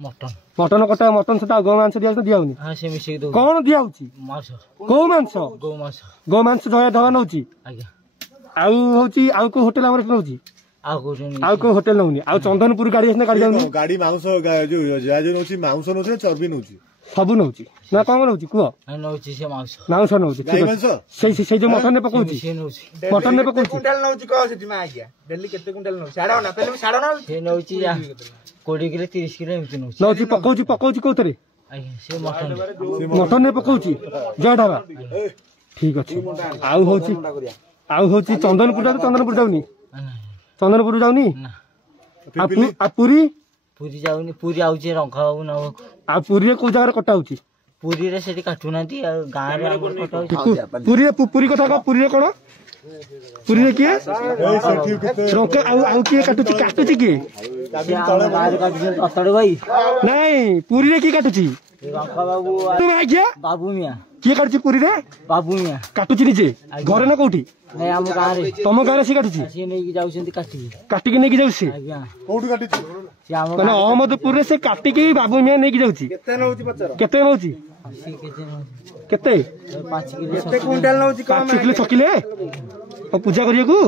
mutton कटा mutton सहित गौ मांस दिया दिया कौन दिया गौ मांस गौ मांस धवा नौ को होटेल आउ को होटेल नौनी आ चंदनपुर गाड़ी गाड़ी जाऊनी गाड़ी मांस जो मांस नौ चर्बी नौ सब नौ ना कौन नौ कह मांस नौ जो मटन पकाउची मटन पकाउची पकाउची कौन मटन पकाउची जय ढाबा ठीक अच्छे आउ चंदनपुर जाऊनी चंदनपुर जाऊनी पुरी पुरी जाऊनी पुरी आउची रंखा बाबू न आ पुरी को जगह कटा होची पुरी रे सेठी काटू नांती गां रे कटा होची पुरी कथा का पुरी रे कोन पुरी रे के रंका आउ के काटुची के गां रे काटू अतड़ भाई नहीं पुरी रे की काटुची रंखा बाबू तू भाई क्या बाबू मिया किए काटुची पुरी रे बाबू मिया काटुची निजे घरे ना कोठी नहीं हम गां रे तम गां रे सी काटुची सी नै जाउछंती काटी के नेकी जाउसी आज्ञा कोठी काटुची सी हम माने अहमदपुर रे से काटी के बाबू मिया नेकी जाउची केते नौची केते 5 किलो केते क्विंटल नौची 5 किलो 6 किलो पूजा करिया को